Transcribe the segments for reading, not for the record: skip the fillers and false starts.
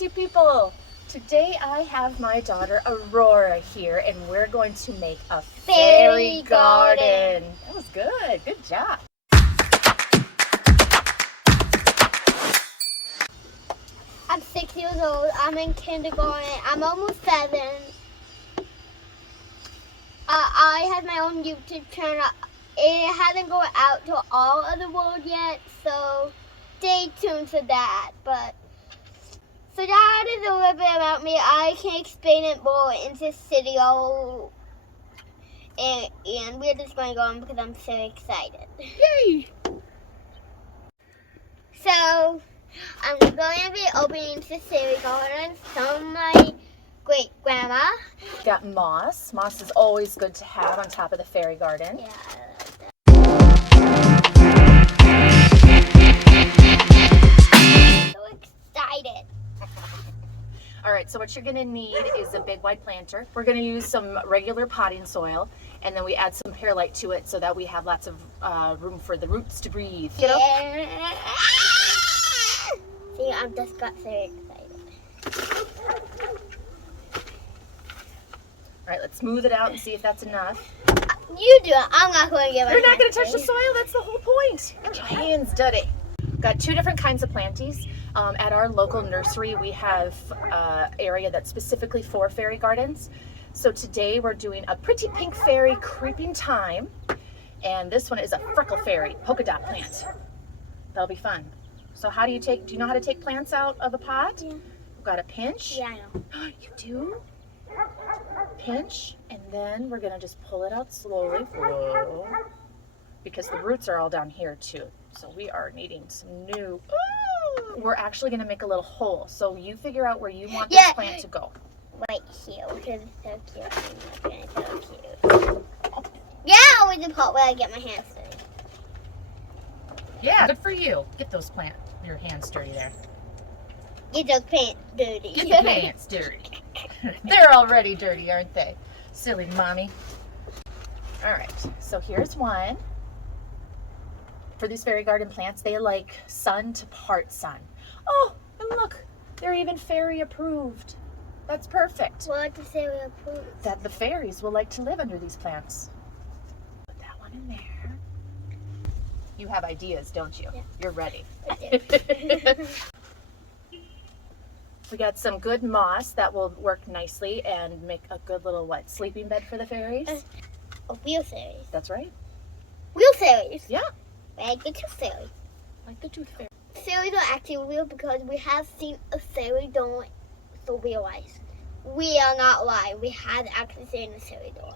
Plenty people! Today I have my daughter Aurora here and we're going to make a fairy garden. That was good. Good job. I'm 6 years old. I'm in kindergarten. I'm almost 7. I have my own YouTube channel. It hasn't gone out to all of the world yet, so stay tuned for that. So that is a little bit about me. I can explain it more in this video, and we're just going to go on because I'm so excited. Yay! So I'm going to be opening the fairy garden from my great grandma. Got moss. Moss is always good to have on top of the fairy garden. Yeah. So excited. All right, so what you're gonna need is a big wide planter. We're gonna use some regular potting soil, and then we add some perlite to it so that we have lots of room for the roots to breathe. You know? Yeah. See, I just got so excited. All right, let's smooth it out and see if that's enough. You do it. I'm not going to give it. You're not gonna touch the soil. That's the whole point. Get your hands dirty. Got 2 different kinds of planties. At our local nursery, we have an area that's specifically for fairy gardens. So today we're doing a pretty pink fairy creeping thyme. And this one is a freckle fairy polka dot plant. That'll be fun. So do you know how to take plants out of a pot? Yeah. We've got a pinch. Yeah, I know. You do? Pinch, and then we're gonna just pull it out slowly. Whoa. Because the roots are all down here too. So we are needing some new. Ooh. We're actually gonna make a little hole. So you figure out where you want this plant to go. Right here, because it's so cute. It's so cute. Yeah, with the pot where I get my hands dirty. Yeah, good for you. Get your hands dirty there. Get those pants dirty. Get your pants dirty. They're already dirty, aren't they? Silly mommy. All right, so here's one. For these fairy garden plants, they like sun to part sun. Oh, and look, they're even fairy approved. That's perfect. What the fairy approved? That the fairies will like to live under these plants. Put that one in there. You have ideas, don't you? Yeah. You're ready. I do. We got some good moss that will work nicely and make a good little sleeping bed for the fairies. Real fairies. That's right. Real fairies. Yeah. Like the tooth fairy. Like the tooth fairy. Fairies are actually real because we have seen a fairy door, so realize we are not lying. We have actually seen a fairy door.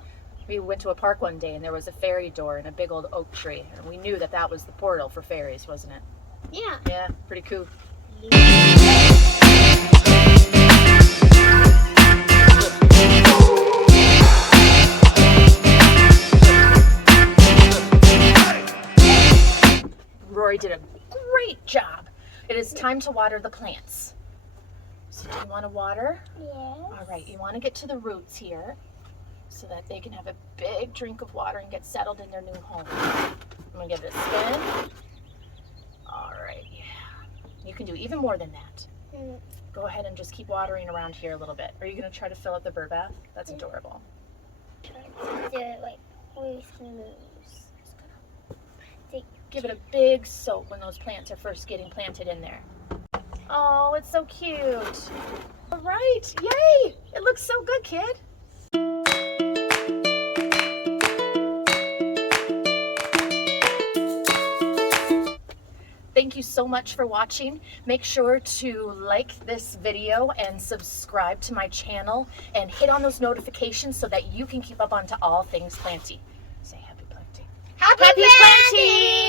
We went to a park one day and there was a fairy door in a big old oak tree, and we knew that was the portal for fairies, wasn't it? Yeah. Yeah, pretty cool. Rory did a great job. It is time to water the plants. So do you want to water? Yes. All right, you want to get to the roots here so that they can have a big drink of water and get settled in their new home. I'm going to give it a spin. All right, yeah. You can do even more than that. Go ahead and just keep watering around here a little bit. Are you going to try to fill up the bird bath? That's adorable. Try to do it like really smooth. Give it a big soak when those plants are first getting planted in there. Oh, it's so cute. All right, yay! It looks so good, kid. Thank you so much for watching. Make sure to like this video and subscribe to my channel and hit on those notifications so that you can keep up on to all things planty. Say happy planting. Happy Happy planting! planting!